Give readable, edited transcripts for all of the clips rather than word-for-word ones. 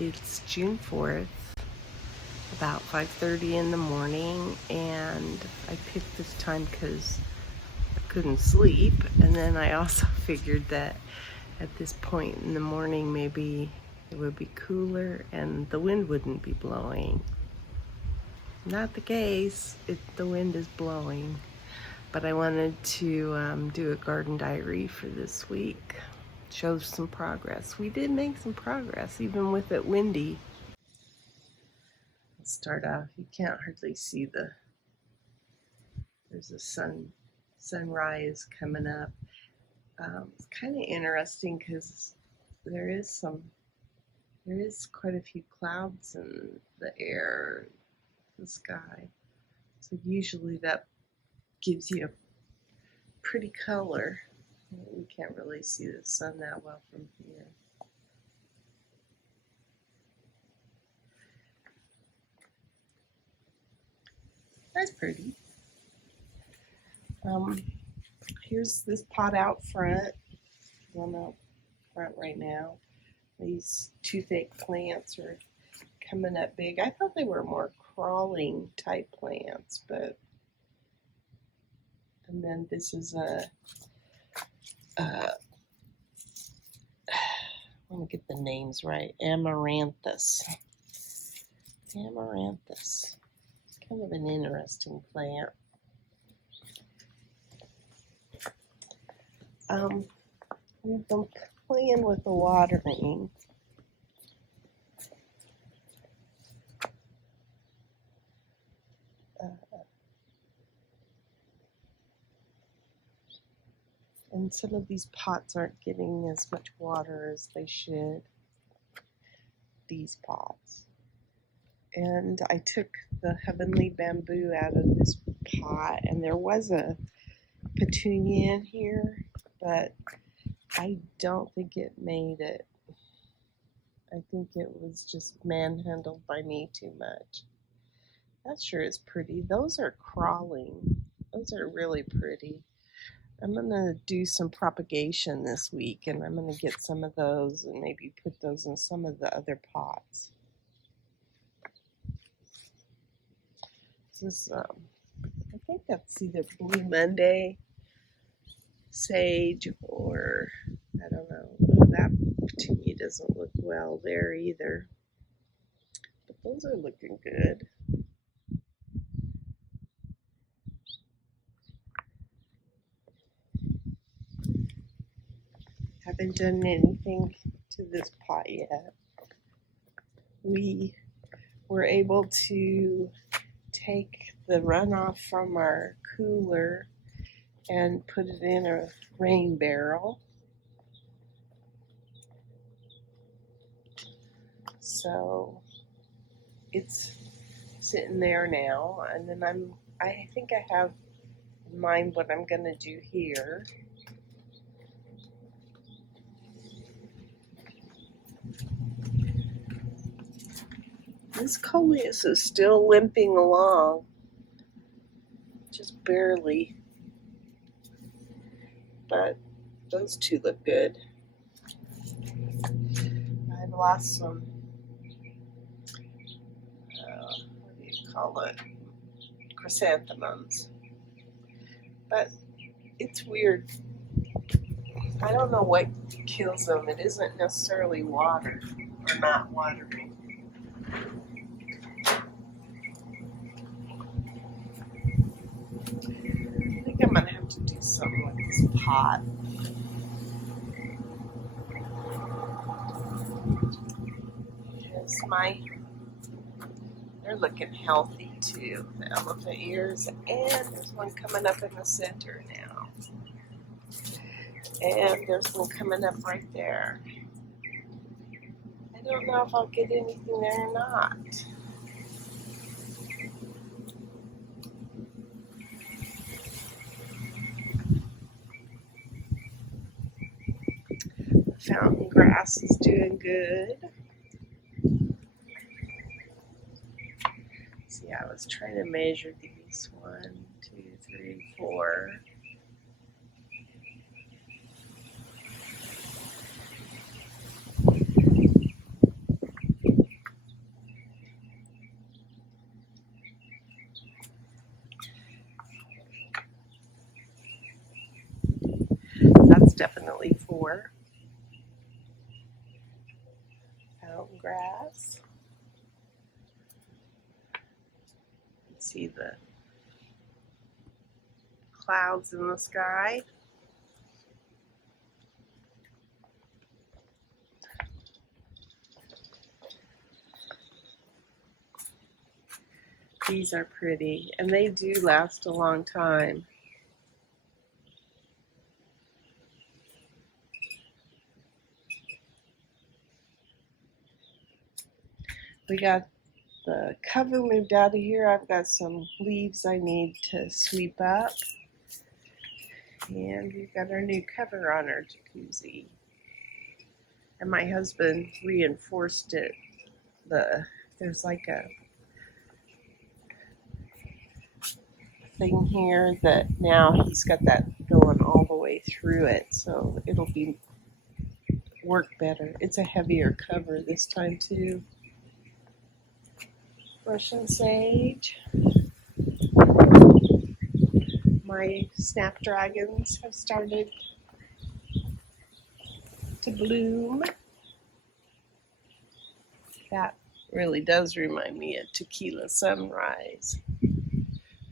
It's June 4th, about 5:30 in the morning, and I picked this time because I couldn't sleep, and then I also figured that at this point in the morning maybe it would be cooler and the wind wouldn't be blowing. Not the case, the wind is blowing, but I wanted to do a garden diary for this week. Show some progress. We did make some progress even with it windy. Let's start off. You can't hardly see there's a sunrise coming up. It's kind of interesting because there is quite a few clouds in the air, the sky. So usually that gives you a pretty color. We can't really see the sun that well from here. That's pretty. Here's this pot out front. One out front right now. These toothache plants are coming up big. I thought they were more crawling type plants, but and then this is let me get the names right. Amaranthus. Amaranthus. It's kind of an interesting plant. We've been playing with the watering. And some of these pots aren't getting as much water as they should. These pots. And I took the heavenly bamboo out of this pot, and there was a petunia in here, but I don't think it made it. I think it was just manhandled by me too much. That sure is pretty. Those are crawling. Those are really pretty. I'm going to do some propagation this week, and I'm going to get some of those and maybe put those in some of the other pots. This is, I think that's either Blue Monday sage or, I don't know. Ooh, that petunia doesn't look well there either. But those are looking good. Haven't done anything to this pot yet. We were able to take the runoff from our cooler and put it in a rain barrel. So it's sitting there now, and then I think I have in mind what I'm going to do here. This coleus is still limping along, just barely, but those two look good. I've lost some, what do you call it, chrysanthemums, but it's weird. I don't know what kills them. It isn't necessarily water or not watering. I think I'm going to have to do something with this pot. Because they're looking healthy too, the elephant ears, and there's one coming up in the center now. And there's one coming up right there. I don't know if I'll get anything there or not. The fountain grass is doing good. See, I was trying to measure these. 1, 2, 3, 4. definitely 4. Fountain grass. See the clouds in the sky. These are pretty, and they do last a long time. We got the cover moved out of here. I've got some leaves I need to sweep up. And we've got our new cover on our jacuzzi. And my husband reinforced it. There's like a thing here that now he's got that going all the way through it, so it'll be work better. It's a heavier cover this time too. Russian sage. My snapdragons have started to bloom. That really does remind me of Tequila Sunrise.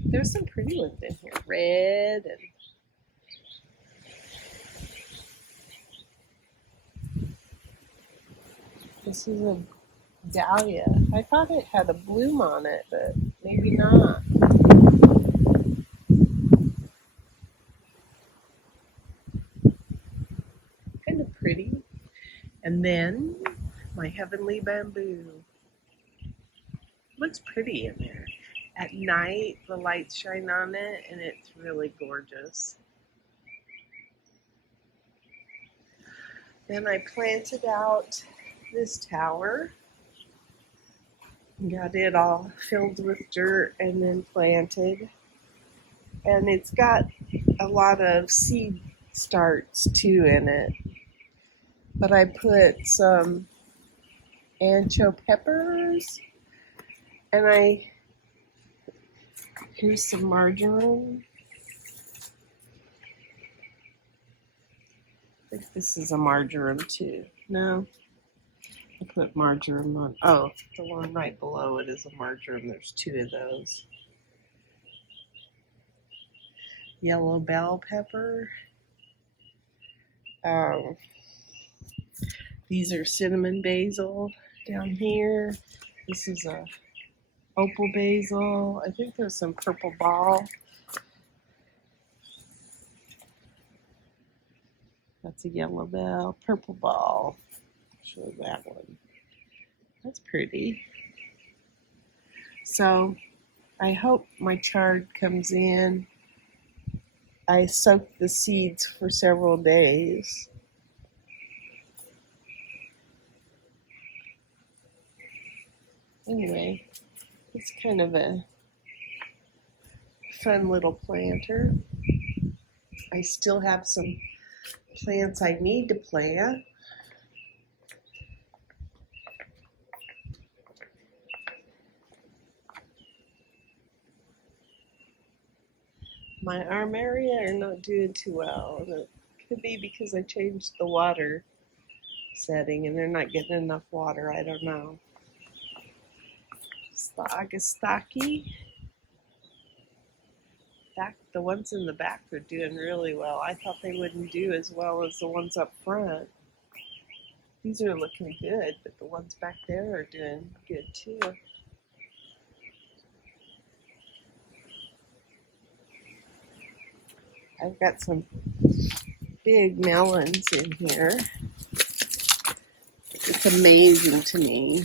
There's some pretty ones in here. Red and this is a dahlia. I thought it had a bloom on it, but maybe not. Kind of pretty. And then my heavenly bamboo. Looks pretty in there. At night, the lights shine on it, and it's really gorgeous. Then I planted out this tower. Got it all filled with dirt and then planted. And it's got a lot of seed starts too in it. But I put some ancho peppers, and here's some marjoram. I think this is a marjoram too. No, I put marjoram on. Oh, the one right below it is a marjoram. There's 2 of those. Yellow bell pepper. These are cinnamon basil down here. This is a opal basil. I think there's some purple ball. That's a yellow bell. Purple ball. Show that one. That's pretty. So I hope my chard comes in. I soaked the seeds for several days. Anyway, it's kind of a fun little planter. I still have some plants I need to plant. My armaria are not doing too well. And it could be because I changed the water setting and they're not getting enough water. I don't know. The Agastaki. The ones in the back are doing really well. I thought they wouldn't do as well as the ones up front. These are looking good, but the ones back there are doing good too. I've got some big melons in here. It's amazing to me.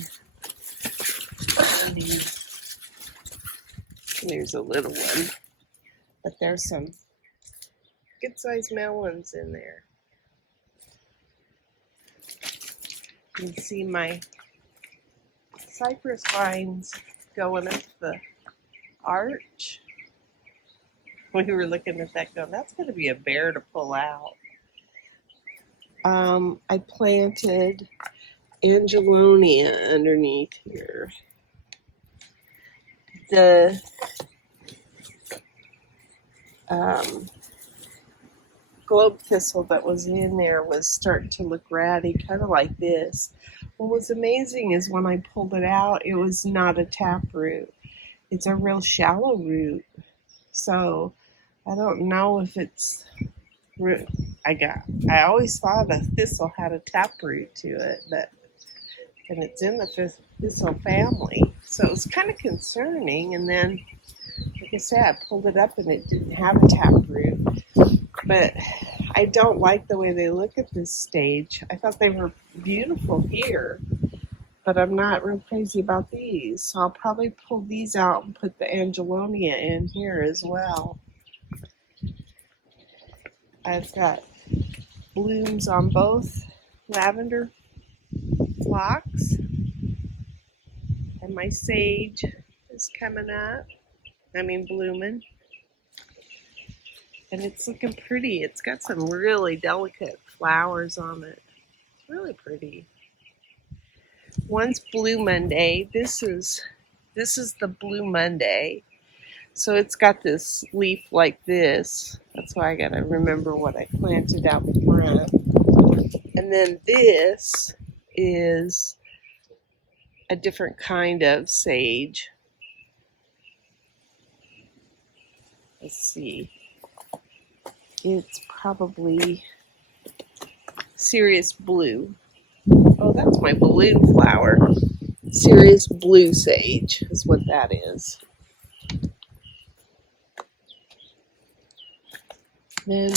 There's a little one, but there's some good sized melons in there. You can see my cypress vines going up the arch. We were looking at that going, that's going to be a bear to pull out. I planted Angelonia underneath here. The globe thistle that was in there was starting to look ratty, kind of like this. What was amazing is when I pulled it out, it was not a taproot. It's a real shallow root. So I don't know if it's root. I always thought a thistle had a taproot to it, and it's in the thistle family. So it was kind of concerning. And then, like I said, I pulled it up and it didn't have a taproot. But I don't like the way they look at this stage. I thought they were beautiful here, but I'm not real crazy about these. So I'll probably pull these out and put the Angelonia in here as well. I've got blooms on both lavender phlox, and my sage is coming up. Blooming. And it's looking pretty. It's got some really delicate flowers on it. It's really pretty. One's Blue Monday. This is the Blue Monday. So it's got this leaf like this. That's why I gotta remember what I planted out front. And then this is a different kind of sage. Let's see. It's probably Serious Blue. Oh, that's my balloon flower. Serious Blue Sage is what that is. Then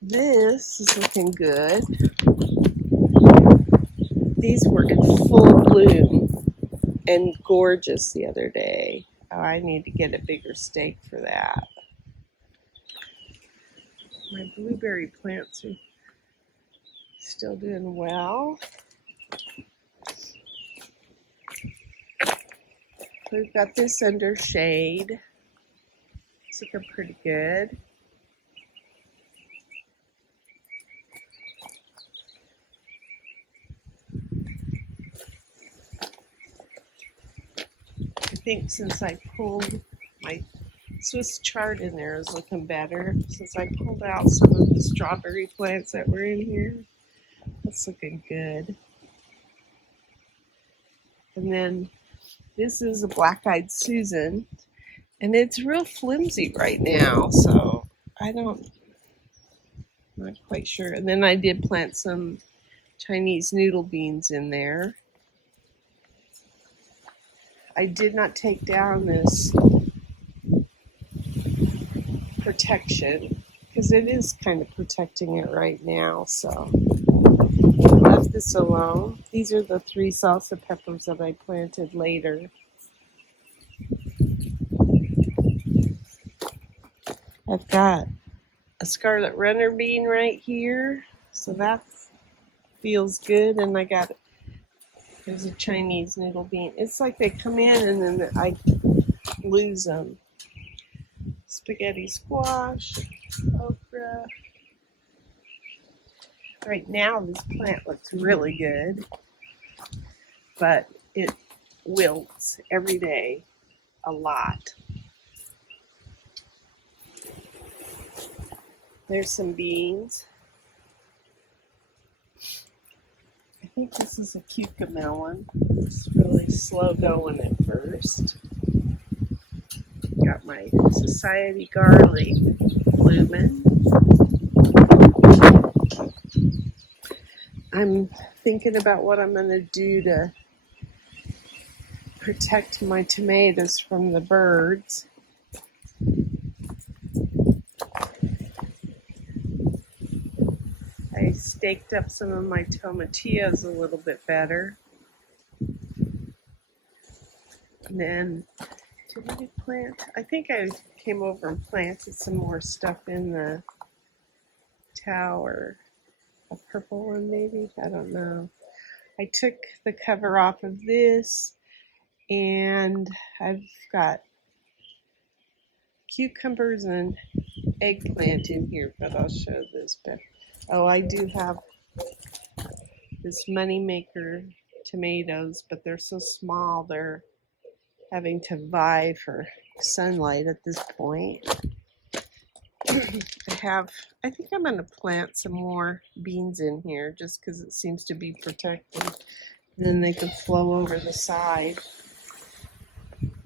this is looking good. These were in full bloom and gorgeous the other day. Oh, I need to get a bigger stake for that. My blueberry plants are still doing well. We've got this under shade. It's looking pretty good. I think since I pulled my Swiss chard in there is looking better. Since I pulled out some of the strawberry plants that were in here, that's looking good. And then this is a black-eyed Susan, and it's real flimsy right now, so I'm not quite sure. And then I did plant some Chinese noodle beans in there. I did not take down this protection because it is kind of protecting it right now, so I left this alone. These are the 3 salsa peppers that I planted later. I've got a scarlet runner bean right here, so that feels good. And there's a Chinese noodle bean. It's like they come in and then I lose them. Spaghetti squash, okra. Right now this plant looks really good, but it wilts every day a lot. There's some beans. I think this is a cucamelon. It's really slow going at first. Got my society garlic blooming. I'm thinking about what I'm going to do to protect my tomatoes from the birds. I staked up some of my tomatillos a little bit better. And then, did I plant? I think I came over and planted some more stuff in the tower. A purple one maybe? I don't know. I took the cover off of this, and I've got cucumbers and eggplant in here, but I'll show this better. Oh, I do have this moneymaker tomatoes, but they're so small, they're having to vie for sunlight at this point. I think I'm going to plant some more beans in here just because it seems to be protected. Then they can flow over the side.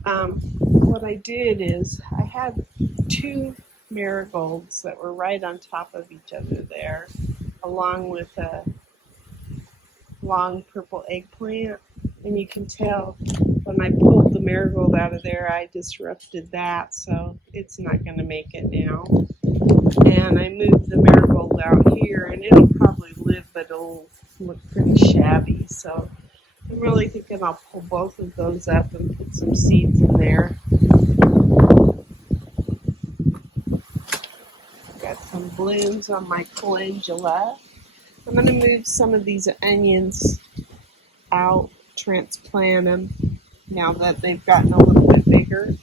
What I did is I had 2 marigolds that were right on top of each other there, along with a long purple eggplant. And you can tell when I pulled the marigold out of there, I disrupted that, so it's not going to make it now. And I moved the marigold out here, and it'll probably live, but it'll look pretty shabby. So I'm really thinking I'll pull both of those up and put some seeds in there. Got some blooms on my calendula. I'm going to move some of these onions out, transplant them now that they've gotten a little bit bigger.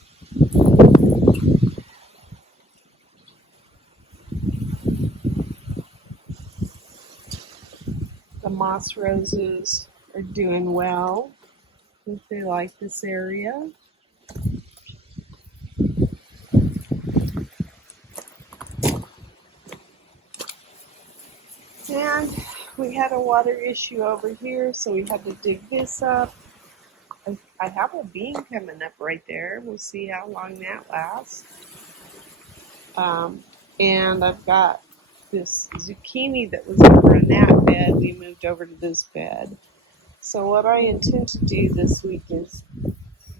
The moss roses are doing well. I think they like this area. And we had a water issue over here, so we had to dig this up. I have a bean coming up right there. We'll see how long that lasts. And I've got this zucchini that was over in that bed. We moved over to this bed. So what I intend to do this week is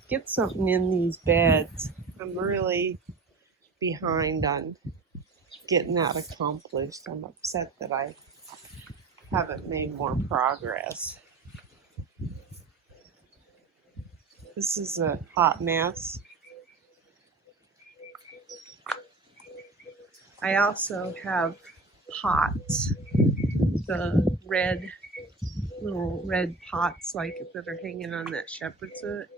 get something in these beds. I'm really behind on getting that accomplished. I'm upset that I haven't made more progress. This is a hot mess. I also have pots, the little red pots like that are hanging on that shepherd's hook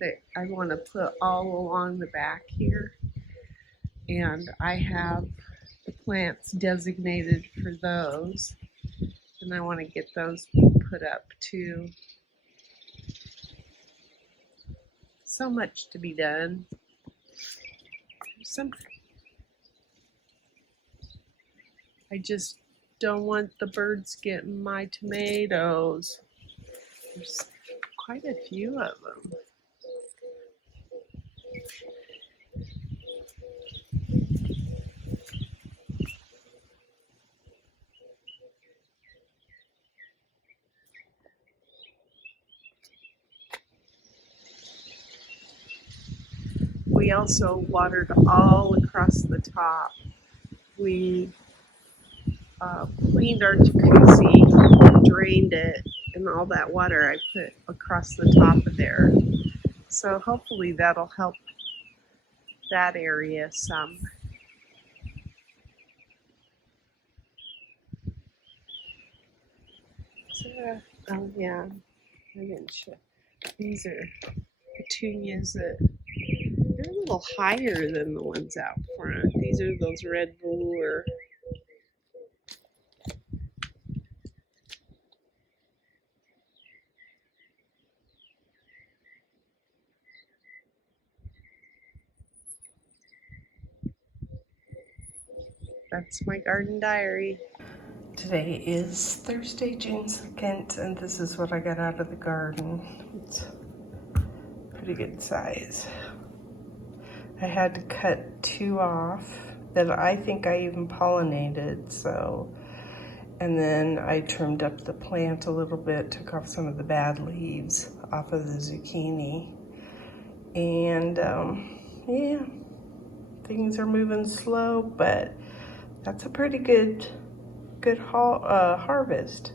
that I want to put all along the back here. And I have the plants designated for those, and I want to get those put up too. So much to be done. I just don't want the birds getting my tomatoes. There's quite a few of them. We also watered all across the top. We cleaned our jacuzzi, drained it, and all that water I put across the top of there. So hopefully that'll help that area some. So, oh yeah, I didn't show. These are petunias that they're a little higher than the ones out front. These are those red velour. That's my garden diary. Today is Thursday, June 2nd, and this is what I got out of the garden. It's pretty good size. I had to cut 2 off that I think I even pollinated, so, and then I trimmed up the plant a little bit, took off some of the bad leaves off of the zucchini, and yeah, things are moving slow, but that's a pretty good harvest.